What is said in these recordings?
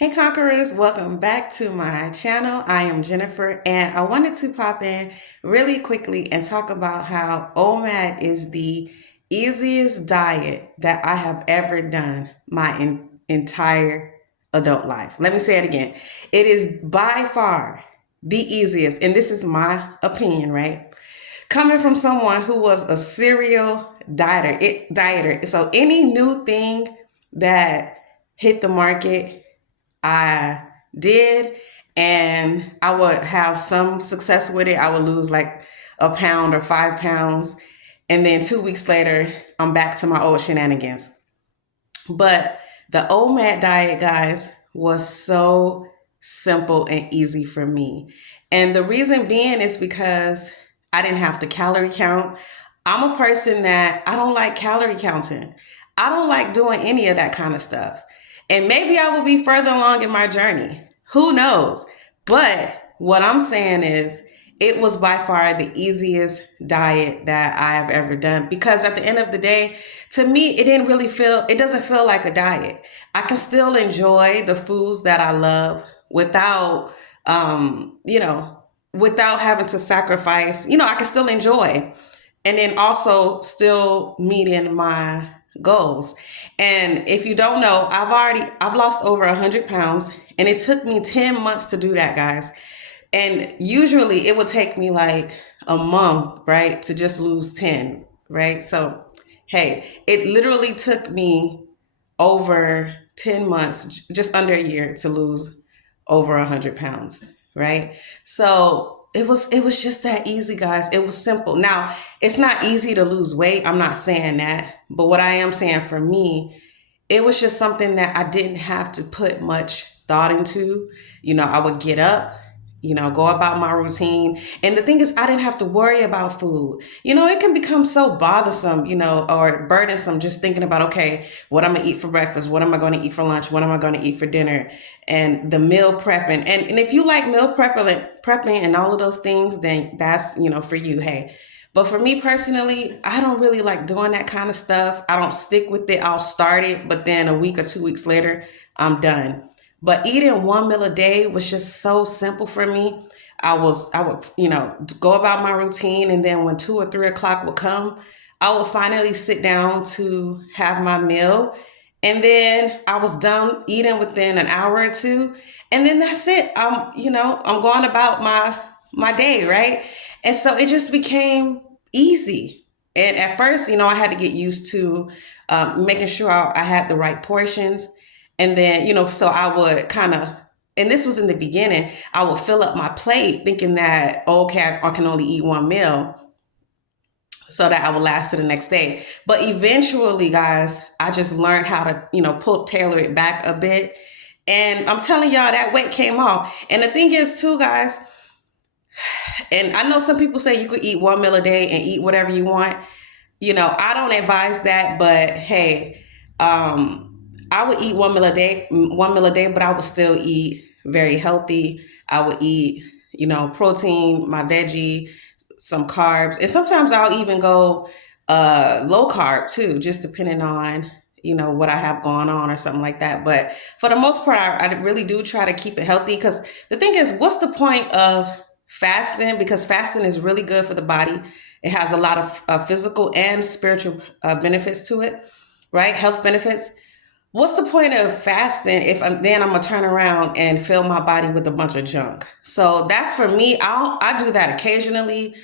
Hey Conquerors, welcome back to my channel. I am Jennifer and I wanted to pop in really quickly and talk about how OMAD is the easiest diet that I have ever done my entire adult life. Let me say it again. It is by far the easiest, and this is my opinion, right? Coming from someone who was a serial dieter. So any new thing that hit the market I did, and I would have some success with it. I would lose like a pound or 5 pounds, and then 2 weeks later, I'm back to my old shenanigans. But the OMAD diet, guys, was so simple and easy for me. And the reason being is because I didn't have to calorie count. I'm a person that I don't like calorie counting. I don't like doing any of that kind of stuff. And maybe I will be further along in my journey. Who knows? But what I'm saying is, it was by far the easiest diet that I have ever done because at the end of the day, to me, it doesn't feel like a diet. I can still enjoy the foods that I love without, without having to sacrifice, I can still enjoy and then also still meeting my goals. And if you don't know, I've lost over 100 pounds, and it took me 10 months to do that, guys. And usually it would take me like a month, right, to just lose 10, right? So, hey, it literally took me over 10 months, just under a year, to lose over 100 pounds, right? So it was just that easy, guys. It was simple. Now, it's not easy to lose weight. I'm not saying that. But what I am saying, for me, it was just something that I didn't have to put much thought into. I would get up, go about my routine. And the thing is, I didn't have to worry about food. It can become so bothersome, or burdensome, just thinking about, okay, what I'm going to eat for breakfast, what am I going to eat for lunch, what am I going to eat for dinner, and the meal prepping. And if you like meal prepping and all of those things, then that's, for you, hey. But for me personally, I don't really like doing that kind of stuff. I don't stick with it. I'll start it, but then a week or 2 weeks later, I'm done. But eating one meal a day was just so simple for me. I would, go about my routine, and then when 2 or 3 o'clock would come, I would finally sit down to have my meal, and then I was done eating within an hour or two, and then that's it. I'm going about my day, right? And so it just became easy. And at first, I had to get used to making sure I had the right portions. And then, so I would kind of, and this was in the beginning, I would fill up my plate thinking that, okay, I can only eat one meal so that I would last to the next day. But eventually, guys, I just learned how to, tailor it back a bit. And I'm telling y'all, that weight came off. And the thing is, too, guys, and I know some people say you could eat one meal a day and eat whatever you want. I don't advise that, but hey, I would eat one meal a day, but I would still eat very healthy. I would eat, protein, my veggie, some carbs, and sometimes I'll even go low carb too, just depending on what I have going on or something like that. But for the most part, I really do try to keep it healthy, because the thing is, what's the point of fasting? Because fasting is really good for the body. It has a lot of physical and spiritual benefits to it, right? Health benefits. What's the point of fasting if then I'm gonna turn around and fill my body with a bunch of junk? So that's, for me. I do that occasionally.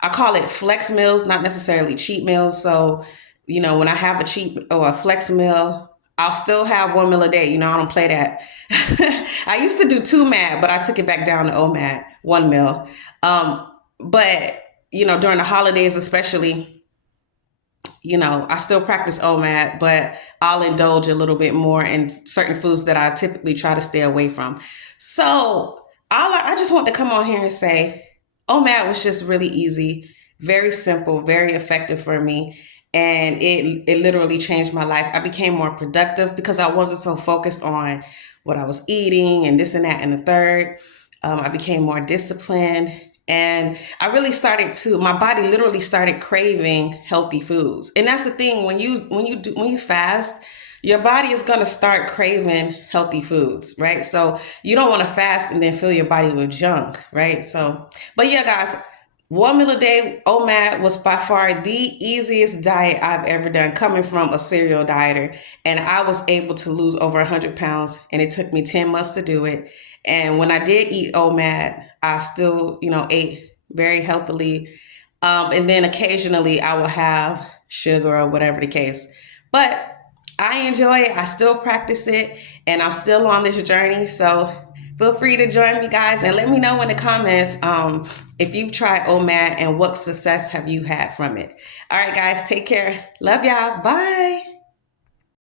I call it flex meals, not necessarily cheat meals. So, when I have a cheat or a flex meal, I'll still have one meal a day. I don't play that. I used to do 2MAD, but I took it back down to OMAD, one meal. But during the holidays, especially, I still practice OMAD, but I'll indulge a little bit more in certain foods that I typically try to stay away from. So I just want to come on here and say, OMAD was just really easy, very simple, very effective for me. And it literally changed my life. I became more productive because I wasn't so focused on what I was eating and this and that and the third. I became more disciplined. And I really my body literally started craving healthy foods. And that's the thing, when you fast, your body is going to start craving healthy foods, right? So you don't want to fast and then fill your body with junk, right? So, but yeah, guys, 1 meal a day OMAD was by far the easiest diet I've ever done, coming from a serial dieter. And I was able to lose over 100 pounds, and it took me 10 months to do it. And when I did eat OMAD, I still, ate very healthily. And then occasionally I will have sugar or whatever the case. But I enjoy it. I still practice it, and I'm still on this journey. So feel free to join me, guys, and let me know in the comments if you've tried OMAD and what success have you had from it. All right, guys, take care. Love y'all. Bye.